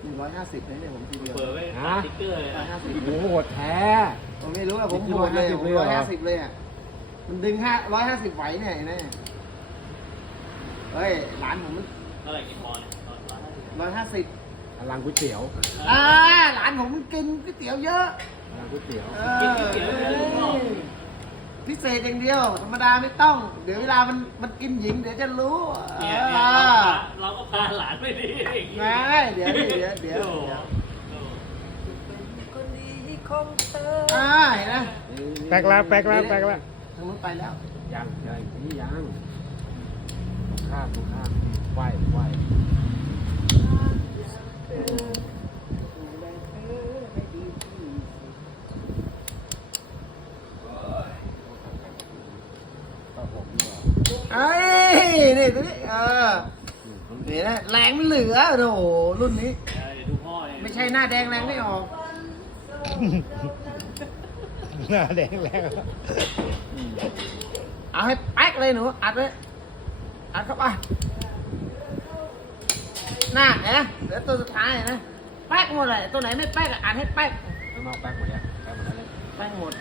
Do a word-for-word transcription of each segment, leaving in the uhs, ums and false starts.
ร้อยห้าสิบเลยเนี่ยผมทีเดียวเปิดไว้ตัดสติ๊กเกอร์เลยร้อนะยห้าสิบโอ้โหโหดแท้ผมไม่รู้อะผมโหดเลยผมร้อยห้าสิบเลยอะมันดึงห้าร้อยห้าสิบไหวเนี่ยเห็นไหมเฮ้ยหลานผมมันเท่าไหร่กี่ปอนด์เนี่ยร้อยห้าสิบพลังก๋วยเตี๋ยวอ่าหลานผมมันกินก๋วยเตี๋ยวเยอะพลังก๋วยเตี๋ยวเออพิเศษอย่างเดียวธรรมดาไม่ต้อง เดี๋ยวเวลามันมันกินหญิงเดี๋ยวจะรู้เนี่ยเอเนี่ยอเราก็พาหลานไปดีอย่างงี้ไงเดี๋ยวดิเดี๋ยวเดี๋ยวโอ้โหเดี๋ยวโอ้โหอ่าเห็นไหมแป๊กแล้วแป๊กแล้วแป๊กแล้วทางนู้นไปแล้วยังยังนี่ยังตรงข้ามตรงข้ามไหวไหว ก็ผมดีกว่าไอ้นี่ตัวนี้เออนี่นะแรงไม่เหลือโอ้โหรุ่นนี้เดี๋ยวดูพ่อเนี่ยไม่ใช่หน้าแดงแรงไม่ออกหน้าแดงแล้วเอาให้แป๊กเลยหนูอัดเลยอัดเข้าไปหน้าเห็นไหมเดี๋ยวตัวสุดท้ายเห็นไหมแป๊กหมดเลยตัวไหนไม่แป๊กอะอัดให้แป๊กข้างนอกแป๊กหมดยังแป๊กหมดแล้วเลยแป้งหมด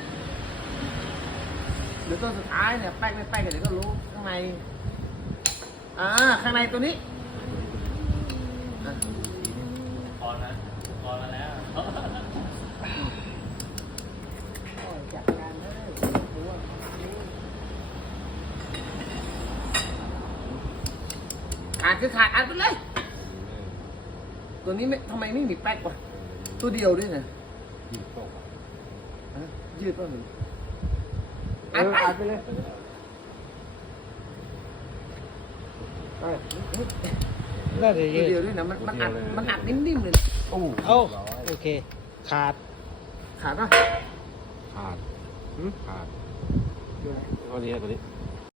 เดี๋ยวตัวสุดท้ายเนี่ยแป้งไม่แป้งเดี๋ยวก็รู้ข้างใน อ่า ข้างในตัวนี้อ่ะปอนด์นะปอนด์มาแล้วโอ้ยจัดการเลยรู้ว่าขาดคือขาดอัดไปเลย ตัวนี้ไม่ทำไมไม่มีแป้งวะตัวเดียวด้วยนะยืดโต๊ะฮะยืดป่ะหรือเออัดอไปอัดไปเลยเอ้ยน่าจะตัวยืเดียวดด้วยนะมันมันอัดมันอัดนิ่มๆเลยโอ้โอ้ร้อยโอเค ขาดขาดป่ะขาดหึขาดตัวนี้ตัวนี้